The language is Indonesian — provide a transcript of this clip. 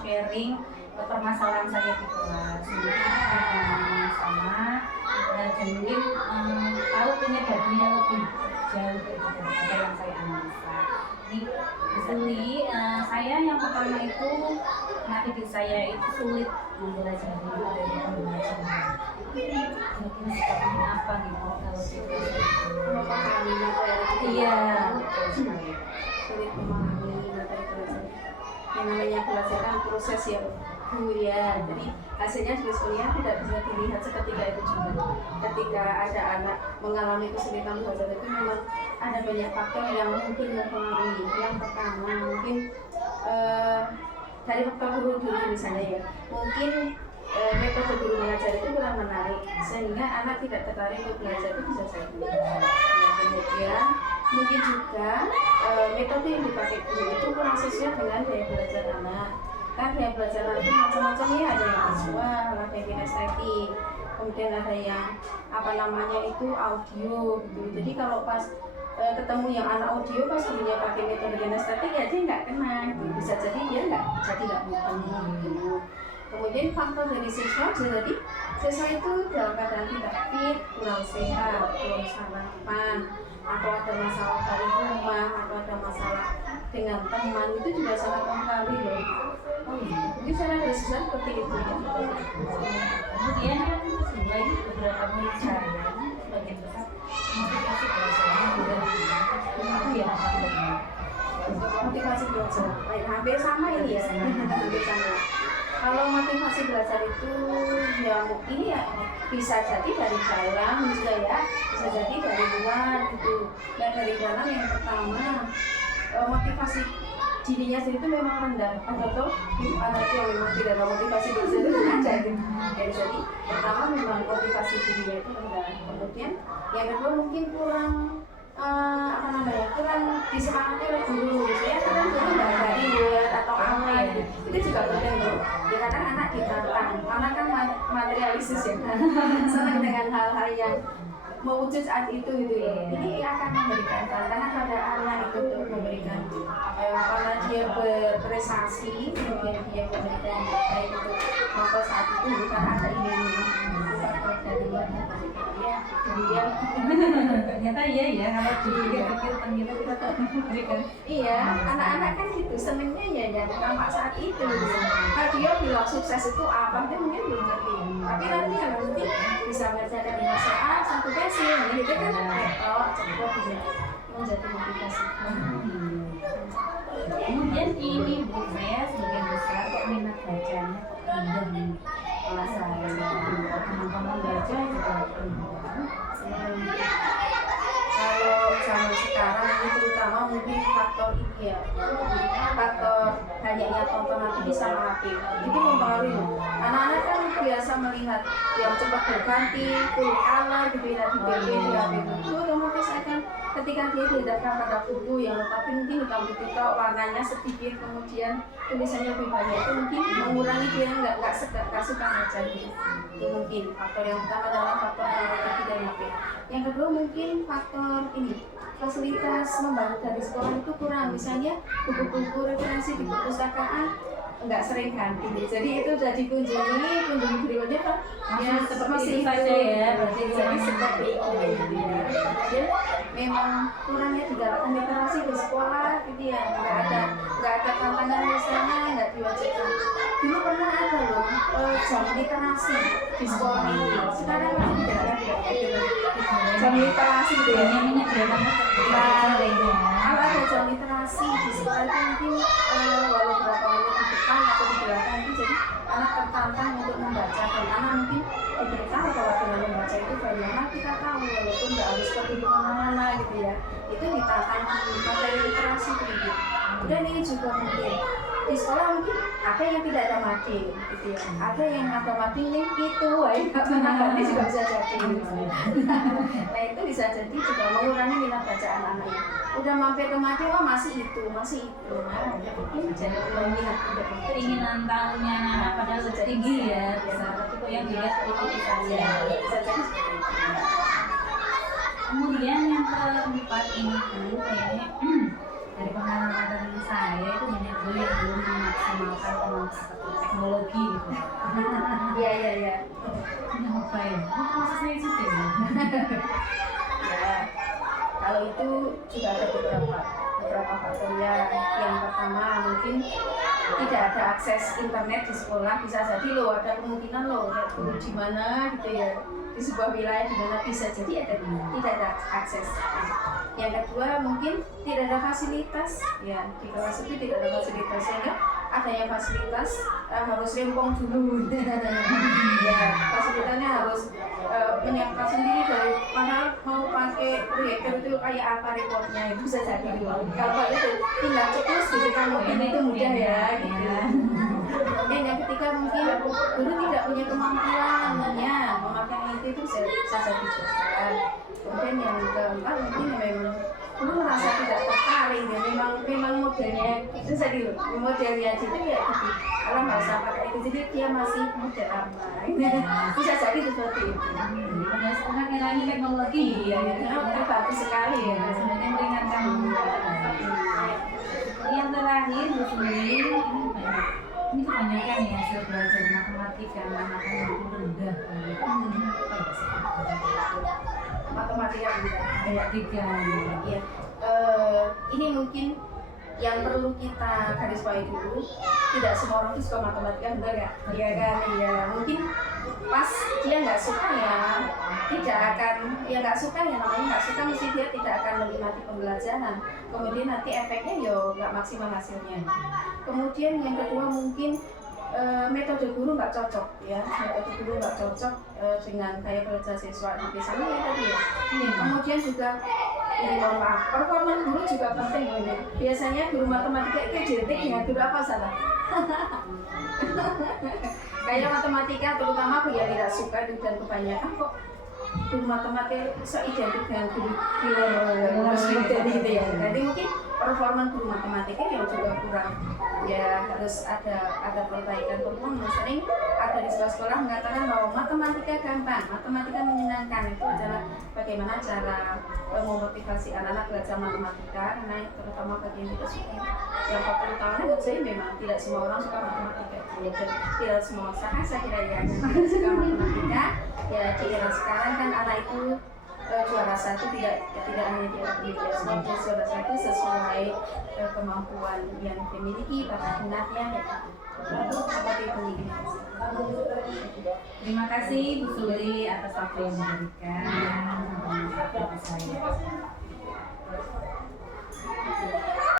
sharing permasalahan saya di kelas. Mungkin sama dan mungkin tahu penyebabnya lebih jauh daripada yang saya analisa. Jadi saya yang pertama itu anak didik saya itu sulit mempelajari dari pembelajaran. Mungkin seperti apa gitu kalau kita memahami materi. Iya, betul sekali. Sulit memahami materi pelajaran. Yang namanya pelajaran proses ya Bu ya. Jadi hasilnya di kuliah tidak bisa dilihat seketika itu juga. Ketika ada anak mengalami kesulitan belajar itu memang ada banyak faktor yang mungkin mempengaruhi. Yang pertama mungkin dari faktor guru dulu misalnya ya. Mungkin metode guru mengajar itu kurang menarik sehingga anak tidak tertarik untuk belajar itu bisa jadi. Nah, kemudian mungkin juga metode yang dipakai guru itu kurang sesuai dengan gaya belajar anak. Kan gaya belajar anak itu macam-macam ya, ada yang visual, ada yang kinestetik, kemudian ada yang itu audio gitu. Jadi kalau pas ketemu yang anak audio pas gurunya pakai metode kinestetik ya dia nggak kena gitu. Bisa jadi dia nggak mumpuni gitu. Kemudian faktor dari siswa jadi siswa itu dalam keadaan tidak fit, kurang sehat, kurang sarapan, atau ada masalah dari rumah, atau ada masalah dengan teman, itu juga sangat mempengaruhi loh. Oh iya, jadi secara garis besar seperti itu ya. Kemudian kan selain beberapa pencarian sebagian besar motivasi belajarnya juga itu ya motivasi belajar, baik hampir sama ini ya, hampir sama. Kalau motivasi belajar itu ya mungkin ya bisa jadi dari dalam juga ya, bisa jadi dari luar gitu. Dan dari dalam yang pertama motivasi dirinya sendiri itu memang rendah, atau anak yang memang tidak ada motivasi belajar itu aja gitu. Jadi pertama memang motivasi dirinya itu rendah. Kemudian yang kedua mungkin kurang kurang disemangati oleh guru. Biasanya kadang guru nggak ada ingat atau apa gitu. Itu juga penting loh. Ya kadang anak ditantang, anak kan materialistis ya, senang dengan hal-hal yang mewujud saat itu gitu ya. Ini akan memberikan tantangan pada anak itu untuk memberikan karena dia berprestasi, kemudian dia memberikan yang baik untuk maka saat itu bukan ada ide-ide dari luar ya, kemudian ternyata iya ya kalau dipikir-pikir ternyata kita berikan. Iya, anak-anak kan gitu senengnya ya yang tampak saat itu. Nah dia bilang sukses itu apa, dia mungkin belum ngerti. Tapi nanti yang nanti bisa mengerjakan 5 soal, 1 tesis, itu kan cepat bisa menjadi motivasi. Kemudian ini Bu, saya sebagian besar kok minat bacanya rendah di kelas saya. Teman-teman baca juga rendah. Kalau zaman sekarang ini terutama mungkin faktor ini ya, faktor banyaknya tontonan TV sama HP itu mempengaruhi. Anak-anak kan biasa melihat yang cepat berganti, full color gitu ya di HP itu otomatis akan ketika dia dihadapkan pada buku yang tapi mungkin hitam putih tok, warnanya sedikit, kemudian tulisannya lebih banyak, itu mungkin mengurangi dia nggak suka baca gitu. Itu mungkin faktor yang pertama adalah faktor TV dan HP. Yang kedua mungkin faktor ini fasilitas membantu dari sekolah itu kurang, misalnya buku-buku referensi di perpustakaan nggak sering ganti, jadi itu sudah dikunjungi berikutnya kan ya Seperti itu saja ya, berarti jadi seperti itu ya. Jadi memang kurangnya digalakkan literasi di sekolah gitu ya, nggak ada tantangan misalnya, nggak diwajibkan. Dulu pernah ada loh jam literasi di sekolah ini, sekarang kan tidak ada jam literasi gitu ya. Kalau ada jam literasi di sekolah itu mungkin walau berapa menit di depan atau di belakang itu, jadi anak tertantang untuk membaca, dan anak mungkin diberitahu bahwa dengan membaca itu bagaimana kita tahu walaupun nggak harus pergi ke mana-mana gitu ya, itu ditantang materi literasi gitu. Dan ini juga mungkin di sekolah mungkin ada yang tidak ada mading gitu ya, ada yang ada madingnya itu nggak pernah ganti juga bisa jadi gitu. Nah itu bisa jadi juga mengurangi minat bacaan anak-anak. Udah mampir ke mading, oh masih itu nah jadi minat keinginan tahunya anak padahal lebih tinggi ya, tapi kok yang dilihat seperti itu saja. Bisa jadi seperti itu. Kemudian yang keempat ini tuh kayaknya dari pengalaman saya itu banyak guru yang belum memaksimalkan memaksimalkan pemanfaatan teknologi gitu. Iya. Ini apa ya? Itu proses sensitif ya. Ya, kalau itu juga ada beberapa faktornya. Yang pertama mungkin tidak ada akses internet di sekolah, bisa jadi loh ada kemungkinan loh guru di mana gitu ya, di sebuah wilayah di mana bisa jadi tidak ada akses. Yang kedua mungkin tidak ada fasilitas, ya di kelas itu tidak ada fasilitas, sehingga adanya fasilitas harus rempong dulu. Ya fasilitasnya harus menyiapkan sendiri dari mana mau pakai proyektor itu kayak apa reportnya, itu bisa jadi dulu. Kalau itu tinggal ceklus gitu kan mungkin itu mudah ya gitu. Kemudian yang ketiga mungkin guru tidak punya kemampuannya memakai itu bisa jadi juga. Kemudian yang keempat mungkin memang guru merasa tidak tertarik ya, memang modelnya itu tadi loh, modelnya itu ya gitu. Kalau nggak usah pakai itu, jadi dia masih model lama. Bisa jadi seperti itu. Pada sekarang era teknologi Iya, terbantu sekali ya. sebenarnya meringankan. Yang terakhir Bu Suli, ini kebanyakan ya hasil belajar matematika anak yang rendah. Matematika Kayak tiga. Iya. Ini mungkin yang perlu kita garis bawahi dulu, tidak semua orang itu suka matematika, benar nggak? Iya kan? Iya. Mungkin pas dia nggak suka ya tidak akan, ya nggak suka ya namanya nggak suka, mesti dia tidak akan menikmati pembelajaran. Kemudian nanti efeknya yo nggak maksimal hasilnya. Kemudian yang kedua mungkin metode guru nggak cocok ya, metode guru nggak cocok dengan gaya belajar siswa misalnya ya tadi ya. Kemudian juga mohon maaf, performa guru juga penting ini. Biasanya guru matematika itu identik dengan guru apa salah? Kayak matematika terutama aku yang tidak suka dan kebanyakan kok guru matematika identik dengan guru jadi gitu ya. Jadi mungkin performa guru matematika yang juga kurang, ya harus ada perbaikan performa. Sering ada di sekolah mengatakan bahwa matematika gampang, matematika menyenangkan. Itu adalah bagaimana cara memotivasi anak-anak belajar matematika, karena terutama bagi yang tidak suka. Yang faktor utamanya menurut saya memang tidak semua orang suka matematika, dan tidak semua saya kira ya tidak suka matematika. Ya di era sekarang kan anak itu juara satu tidak hanya di era sebagai juara satu sesuai kemampuan yang dimiliki pada minatnya seperti itu. Terima kasih Bu Suli atas waktu yang diberikan kepada saya.